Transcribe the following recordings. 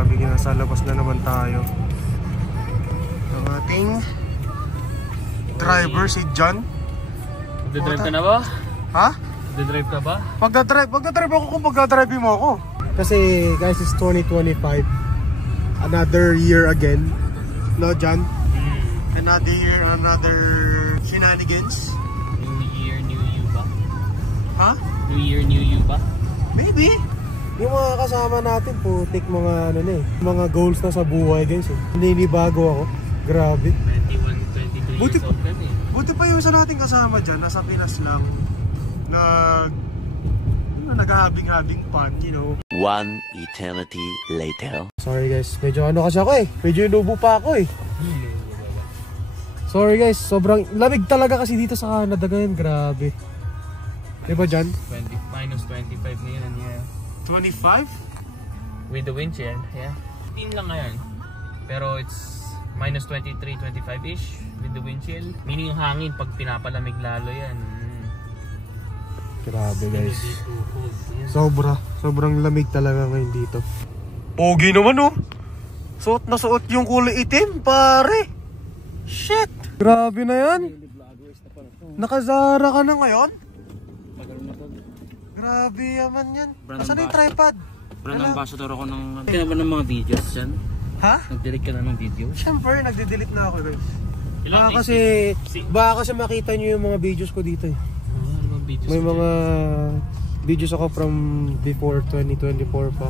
grabe, nasa labas na naman tayo. Ang ating driver si John. Magdadrive ka na ba? Ha? Magdadrive ka ba? Magdadrive ako kung magdadrive mo ako. Kasi guys, it's 2025. Another year again. No, John? Another year, another shenanigans. New Year, New You ba? Ha? New Year, New You ba? Maybe. Yung mga kasama natin, putik mga ano na eh. Mga goals na sa buhay guys eh. Ninibago ako. Grabe. 21, 22 years old ka na eh. Buti pa yung isa nating kasama dyan, nasa Pinas lang. Nag-habing-habing fun, you know. One eternity later. Sorry guys, medyo ano kasi ako eh. Medyo inubo pa ako eh. Sorry guys, sobrang lamig talaga kasi dito sa Canada ngayon, grabe. Diba John? Minus 25 ngayon, yeah. 25? With the wind chill, yeah. 15 lang ngayon. Pero it's minus 23, 25-ish with the wind chill. Meaning yung hangin, pag pinapalamig lalo yan. Grabe guys. Sobrang lamig talaga ngayon dito. Pogi naman oh. Suot na suot yung kulay itim, pare. Shit! Grabe na yan. Nakazara ka na ngayon? Grabe yaman yan. Asan yung tripod? Brand ambassador ako ng... Ka na ba ng mga videos dyan? Ha? Nag-delete ka na ng videos? Siyempre, nagde-delete na ako guys. Baka kasi makita nyo yung mga videos ko dito eh. Videos may mga videos ako from before 2024 pa.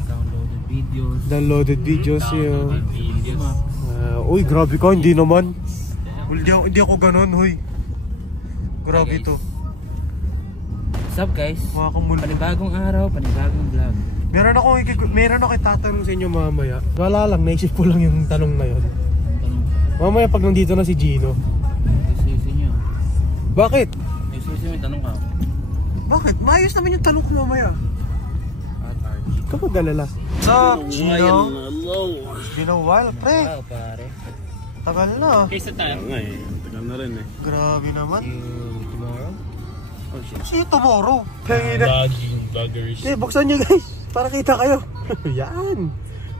Downloaded videos yun. Uy, grabe ka, hindi naman. Hindi ako ganon, huy. Grabe to. What's up guys? Panibagong araw, panibagong vlog. Meron ako itatanong sa inyo mamaya. Wala lang, naisip ko lang yung tanong na yun. Mamaya pag nandito na si Gino. Isusin nyo. Bakit? Isusin mo yung tanong ka. Bakit? Maayos naman yung tanong ko mamaya. Kapag galala. What's up, Gino? It's been a while, pre. Wow, pare. Tagal na. Kaysa tayo? Tagal na rin eh. Grabe naman. Tomorrow? Oh shit. See you tomorrow. Vloggers. Buksan nyo guys. Para kita kayo. Yan.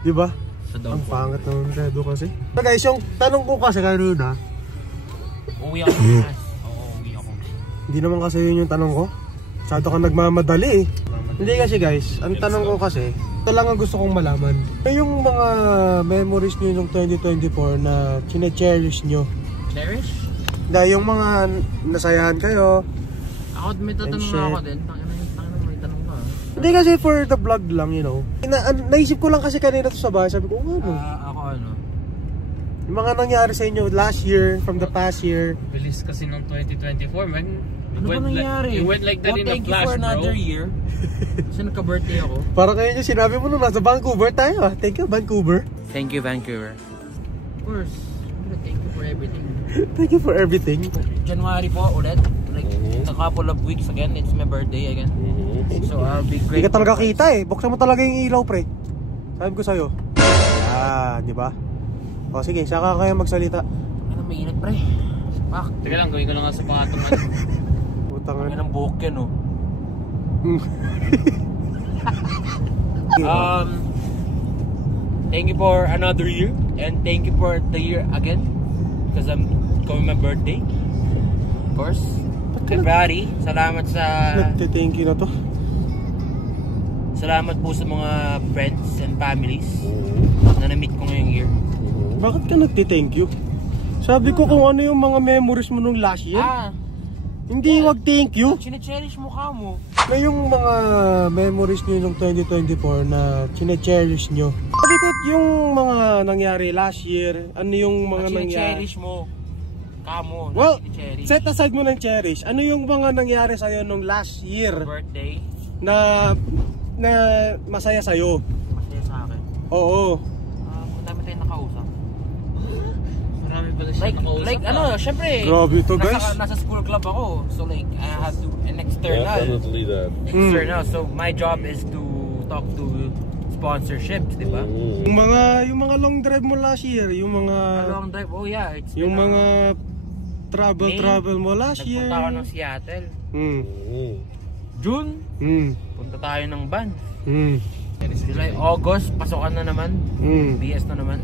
Diba? Ang pangat naman redo kasi. So guys, yung tanong ko kasi kanina. Uwi ako bukas. Oo, uwi ako. Hindi naman kasi yun yung tanong ko. Masyado ka nagmamadali eh. Hindi kasi guys, ang tanong ko kasi, ito lang ang gusto kong malaman. Yung mga memories nyo yung 2024 na chine-cherish nyo. Cherish? Dahil yung mga nasayahan kayo. Ako, may tatanong na ako din. Tangina, may tanong ka. Hindi kasi for the vlog lang, you know. Naisip ko lang kasi kanina to sa bahay. Sabi ko, ano? Ako ano? Yung mga nangyari sa inyo last year, from the past year. Bilis kasi ng 2024, man. Ano ba nangyari? It went like that in a flash, bro. Thank you for another year. Kasi nagka-birthday ako. Parang kayo yung sinabi mo nung nasa Vancouver tayo ah. Thank you, Vancouver. Thank you, Vancouver. Of course. Thank you for everything. Thank you for everything. January po ulit. Like a couple of weeks again. It's my birthday again. So I'll be grateful. Hindi ka talaga kita eh. Buksan mo talaga yung ilaw, pre. Sabi ko sa'yo. Di ba? O sige, saka kayo magsalita. Ano, mainit, pre. Pak. Teka lang, gawin ko lang nga sa pangatungan. Ang ng buhok yan, oh. Thank you for another year. And thank you for the year again. Because I'm coming my birthday. Of course. February. Salamat sa... Nagte-thank you na to. Salamat po sa mga friends and families na na-meet ko ngayong year. Bakit ka nagte-thank you? Sabi ko kung ano yung mga memories mo nung last year. Hindi wag thank you. Chine-cherish mo ka mo. May yung mga memories nyo nung 2024 na chine-cherish nyo. Sabi ko yung mga nangyari last year. Ano yung mga nangyari? Chine-cherish mo. Kamo. Well, set aside mo ng cherish. Ano yung mga nangyari sa'yo nung last year? Birthday. Na masaya sa'yo. Masaya sa akin. Oo. Dami tayong nakausap. Marami pala siya nakausap. Like ano, syempre. Grabe to guys. Nasa school club ako. So like, I have to, an external. Yeah, definitely that. External. So my job is to talk to sponsorships, di ba? Yung mga long drive mo last year, yung mga long drive, oh yeah. Yung mga travel mo last year. Nagpunta ako ng Seattle. June, punta tayo ng van. July, August, pasokan na naman. BS na naman.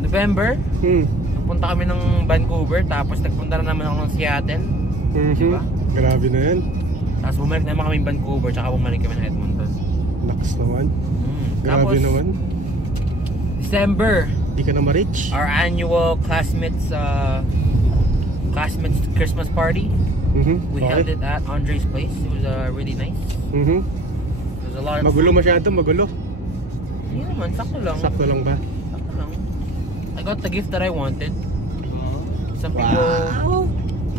November, nagpunta kami ng Vancouver, tapos nagpunta na naman ako ng Seattle. Diba? Grabe na yan. Tapos bumalik naman kami ng Vancouver, tsaka bumalik kami ng Edmonton. Lakas naman. Grabe Tapos, naman. December, Di ka na ma-reach. our annual classmates Christmas party. We held it at Andre's place. It was really nice. There was a lot of Magulo masyado, magulo. Hindi naman, sakto lang. Sakto lang ba? Sakto lang. I got the gift that I wanted. Some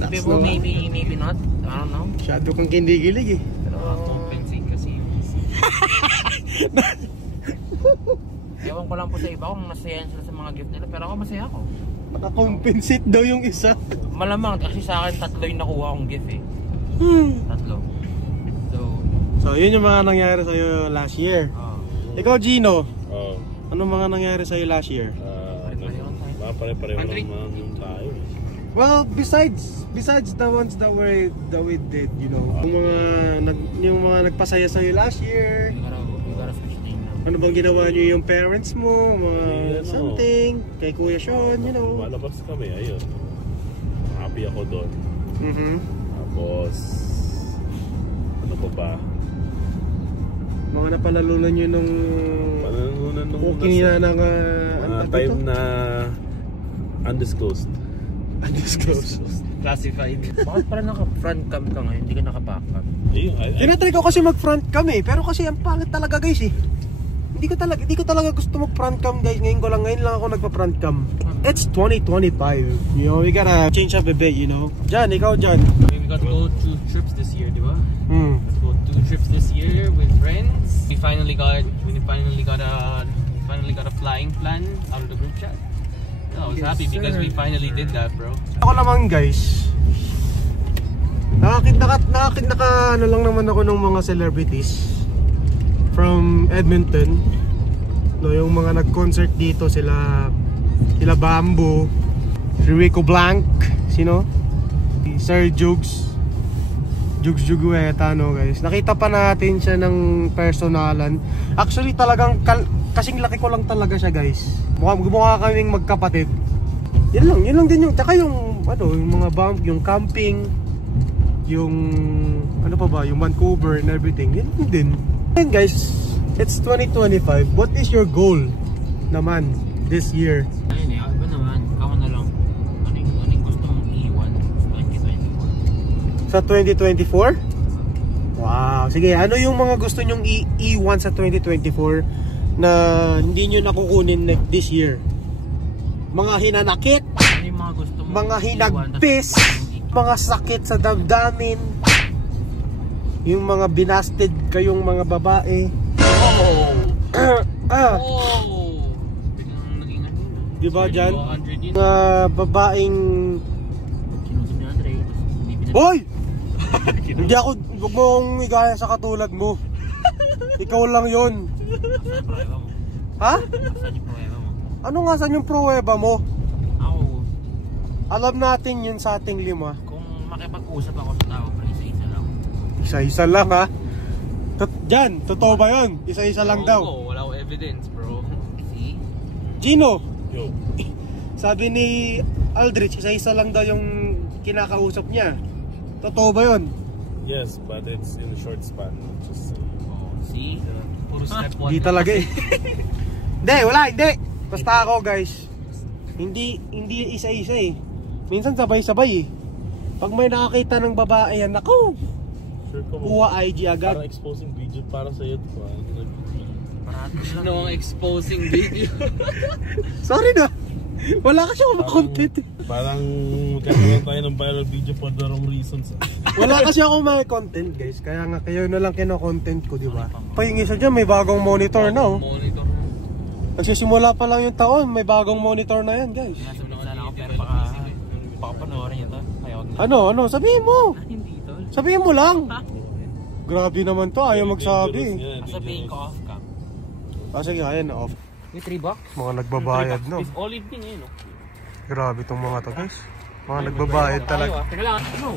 people maybe not. I don't know. Masyado kang kindigilig eh. Pero compensate kasi yung ewan ko lang po sa iba kung nasayahan sila sa mga gift nila, pero ako masaya ako. Nakakompensate daw yung isa. Malamang kasi sa akin 3 yung nakuha akong gift eh. 3. So yun yung mga nangyari sa'yo last year. Ikaw Gino, ano mga nangyari sa'yo last year? Pare-pareho naman yung tayo. Well, besides the ones that we did, you know, yung mga nagpasaya sa'yo last year. Ano bang ginawa niyo yung parents mo, mga something, kay Kuya Sean, you know. Malabas kami, ayun. Happy ako doon. Tapos, ano pa ba? Mga napalalunan nyo nung okay na ng time na undisclosed. Classified. Bakit pala naka-front cam ka ngayon? Hindi ka naka-back cam? Tinatry ko kasi mag-front cam eh, pero kasi ang pangit talaga guys eh. Hindi ko talaga gusto mag-front cam guys. Ngayon lang ako nagpa-front cam. It's 2025. You know, we gotta change up a bit, you know. Jan, ikaw Jan. We got to go 2 trips this year, di ba? Let's go 2 trips this year with friends. We finally got a flying plan out of the group chat. I was happy because we finally did that, bro. Ako naman guys. Ano lang naman ako ng mga celebrities from Edmonton. No, yung mga nag-concert dito sila Bamboo, si Rico Blanc, sino? Sir Jugs Jugueta, no guys. Nakita pa natin siya ng personalan. Actually talagang kasing laki ko lang talaga siya guys. Mukha kaming magkapatid. Yun lang din yung tsaka yung mga bump, yung camping, yung ano pa ba, yung Vancouver and everything. Yun din. And guys, it's 2025. What is your goal naman this year? Ayun eh, iba naman. Ako na lang. Anong gusto mong iwan sa 2024? Sa 2024? Wow. Sige, ano yung mga gusto nyong iwan sa 2024 na hindi nyo nakukunin this year? Mga hinanakit, Ano yung mga gusto mong mga hinagpis, mga sakit sa damdamin, yung mga binasted kayong mga babae. Biglang naging ano yun. Diba dyan? 100 yun. Mga babaeng... Kinusap ni Andre. Hoy! Hindi ako, huwag mo akong igaya sa katulad mo. Ikaw lang yun. Saan yung pruweba mo? Ha? Saan yung pruweba mo? Ano nga saan yung pruweba mo? Ako, Alam natin yun sa ating 5. kung makipag-usap ako sa tao, pero isa-isa lang. Isa-isa lang ha? Diyan, totoo ba yun? Isa-isa lang daw. Oo, wala akong evidence, bro. See? Gino, Yo. sabi ni Aldrich, isa-isa lang daw yung kinakausap niya. Totoo ba yun? Yes, but it's in a short span. Just See? Puro step 1. Hindi talaga eh. Hindi. Basta ako guys, hindi isa-isa eh. Minsan sabay-sabay eh. Pag may nakakita ng babae yan, ako, sure ka mo. kuha IG agad. Parang exposing video para sa'yo. No, exposing video. Sorry na. Wala kasi ako content eh. Parang magkakaroon tayo ng viral video for the wrong reasons. Wala kasi ako may content guys. Kaya nga kayo na lang kino-content ko, di ba? Pahingi sa dyan, may bagong monitor na oh. Monitor. Nagsisimula pa lang yung taon, may bagong monitor na yan guys. Sana ako, pero baka panoorin nyo to. Ano? Sabihin mo. Hindi tol. Sabihin mo lang. Grabe naman to, ayaw magsabi. Sabihin ko off cam. Sige, ayan na off. May $3? Mga nagbabayad no. With olive din eh, no? Grabe tong mga to guys. Mga nagbabayad talaga. Teka lang, ano?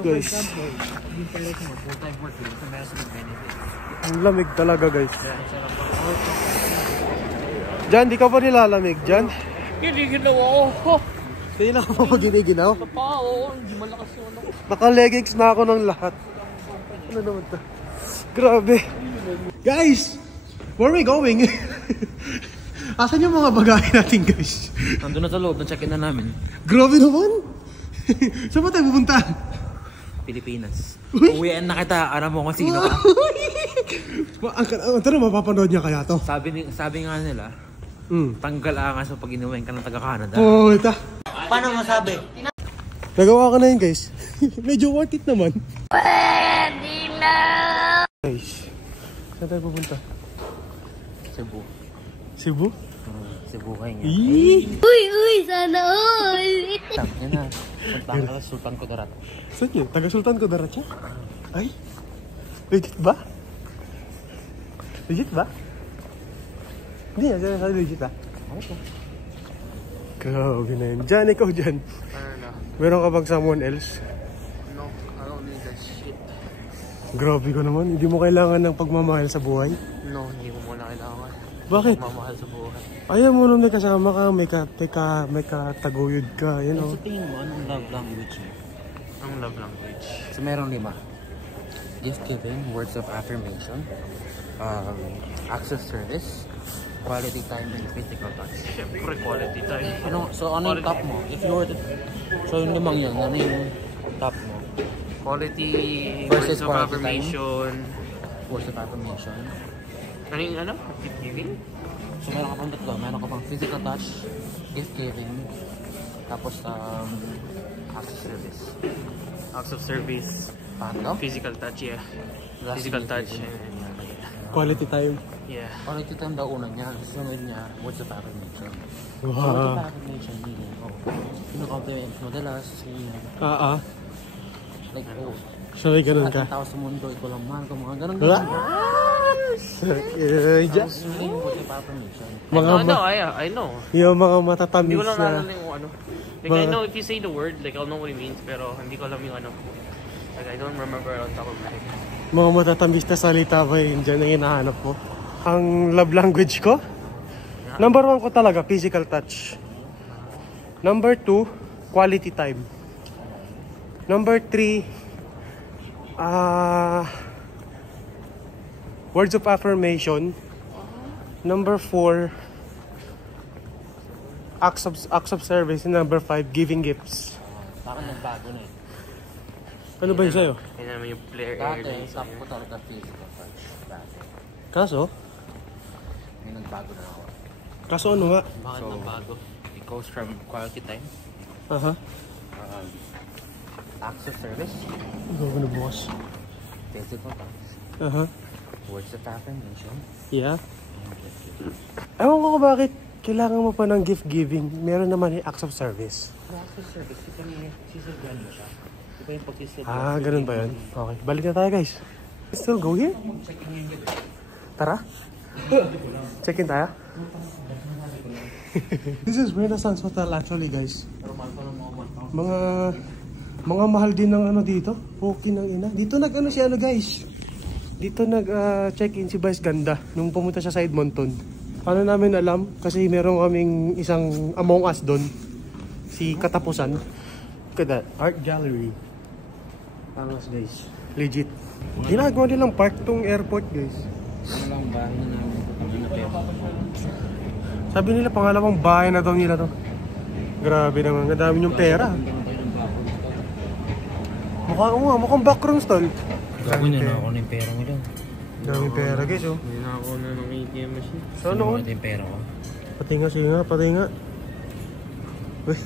guys. Ang lamig talaga guys. Jan, di ka ba nilalamig Jan? Hindi ginawa ko. Hindi na ako pag-giniginaw. Hindi malakas yung ano. Naka-leggings na ako ng lahat. Ano naman to? Grabe. Guys, where are we going? Asan yung mga bagay natin guys? Nandun na sa loob, na-check-in na namin. Grabe naman. Saan ba tayo pupunta? Pilipinas. Uwian na kita, alam mo kung sino ka. Tara, mapapanood niya kaya to. Sabi nga nila, tanggal angas pag inuwian ka ng taga-Canada. Oo, ita. Paano masabi? Nagawa ka na yun guys. Medyo worth it naman. Pwede na! Guys, saan tayo pupunta? Cebu. Cebu? Cebu kayo nga. Uy, sana all! Yan na. Punta ka Sultan Kudarat. Saan yun? Taga Sultan Kudarat siya? Ay? Legit ba? Legit ba? Hindi na, siya nasabi legit ah. Okay. Grabe na yun. Diyan, ikaw dyan. Ano na? Meron ka bang someone else? No, I don't need that shit. Grabe ka naman. Hindi mo kailangan ng pagmamahal sa buhay. No, hindi mo muna kailangan. Bakit? Mamahal sa buhay. Ayaw mo nung may kasama ka, may kataguyod ka, you know. Sa tingin mo, anong love language mo? Ang love language? So meron 5. Gift giving, words of affirmation, acts of service, quality time, and physical touch. Siyempre, quality time. So ano yung top mo? If you were to... So yung 5 yan, ano yung top mo? Quality, words of affirmation. Words of affirmation. Ano yung ano? Gift giving? So meron ka pang 3. Meron ka pang physical touch, gift giving, tapos acts of service. Acts of service. Paano? Physical touch, yeah. Physical touch. Quality time. Yeah. Quality time daw una niya. Susunod niya, words of affirmation. Wow. Words of affirmation, meaning, compliment mo dalas, like, So may ganun ka? Lahat ng tao sa mundo, ikaw lang mahal ko, mga ganun. Just I know. Yung mga matatamis Hindi ko lang na alam yung ano. Like, I know if you say the word, like, I'll know what it means, pero hindi ko alam yung ano. Like, I don't remember on top of my head. mga matatamis na salita ba yun dyan ang hinahanap mo? Ang love language ko? Number 1 ko talaga, physical touch. Number 2, quality time. Number 3, words of affirmation. Number 4, acts of service. And number 5, giving gifts. Bakit nagbago na eh? Ano ba yun sa'yo? Kaya naman yung player Dati, top ko talaga physical touch. Dati. Kaso? May nagbago na ako. Kaso ano nga? Bakit nagbago? It goes from quality time, Aha. acts of service, Ikaw na bukas. physical touch, Aha. words of affirmation, Yeah. and gift giving. Ewan ko bakit kailangan mo pa ng gift giving. Meron naman yung acts of service. Acts of service, ito may sisilbihan mo siya. Iba yung pagsisilbihan. Ah, ganun ba yun? Okay, balik na tayo guys. Still go here? Tara. Check-in tayo. This is Renaissance Hotel actually guys. Mga mahal din ng ano dito. Okay ng ina. Dito nag-ano si ano guys. Dito nag-check-in si Vice Ganda nung pumunta siya sa Edmonton. Paano namin alam? Kasi meron kaming isang Among Us doon. Si Katapusan. Look at that. Art gallery. Pangas guys. Legit. Ginagawa nilang park tong airport guys. Ano lang bahay na namin ito kami na pera. Sabi nila pangalawang bahay na daw nila to. Grabe naman. Ang dami yung pera. Mukhang backroom stall. Gagawin na ako ng pera mo dyan. Daming pera guys oh. Hindi na ako na ng ATM machine. Sana all? Ito yung pera ko. Pati nga, sige nga, pati nga. Uy.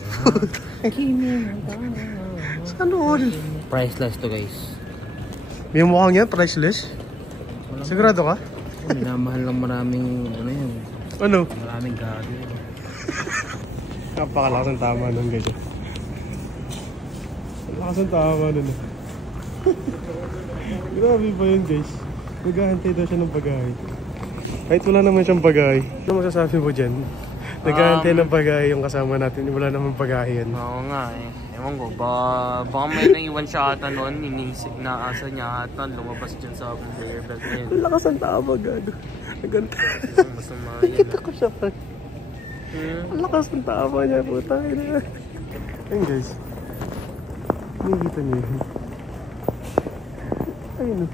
Sana all? Priceless to guys. May mukhang yan, priceless. Sigurado ka? Minamahal lang maraming ano yan. Ano? Maraming gago. Napakalakas ang tama nun guys. Lakas ang tama nun. Grabe pa yun guys. Naghahantay daw siya ng pagkain. Kahit wala naman siyang pagkain. Ano masasabi mo dyan? Nag-aantay ng pag-ahi yung kasama natin. Wala namang pag-ahi yan. Oo nga eh. Ewan ko, baka may naiwan siya ata noon. Inaasa niya ata. Lumabas dyan sa conveyor belt na yun. Ang lakas ang tama, gago. Naganta. Masama yan. Nakita ko siya pa. Ang lakas ang tama niya, puta. Ayun guys. Nakikita niyo yun. Ayun o.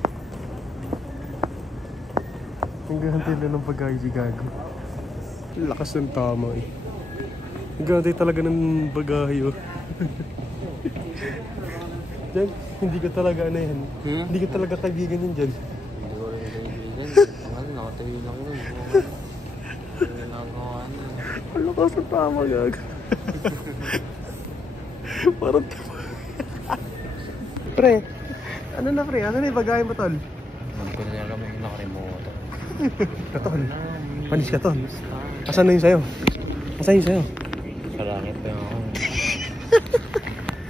Naghahantay na ng pag-ahi si gago. Ang lakas ng tama eh. Naghahantay talaga ng pag-ahi oh. Diyan, hindi ka talaga ano yan. Hindi ka talaga kaibigan yan dyan. Hindi ko rin kaibigan. Ang nakatawi lang yun. Ginagawa na. Ang lakas ng tama gago. Parang pre, ano na pre? Ano na yung pag-ahi mo tol? Hindi ko na alam yung nakaremote. Katol. Panis ka tol. Asan na yung sayo? Asan yung sayo? Sa langit pa yung ako.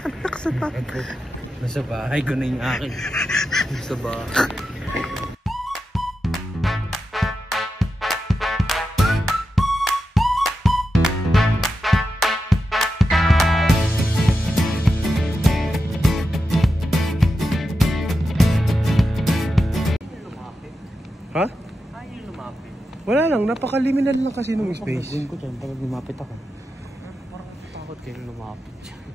Anak sa ta. Nasa bahay ko na yung akin. Nasa bahay. Ha? Ayaw lumapit. Wala lang, napaka-liminal lang kasi nung space. Pagdating ko dyan, pag lumapit ako. Parang takot kayong lumapit dyan.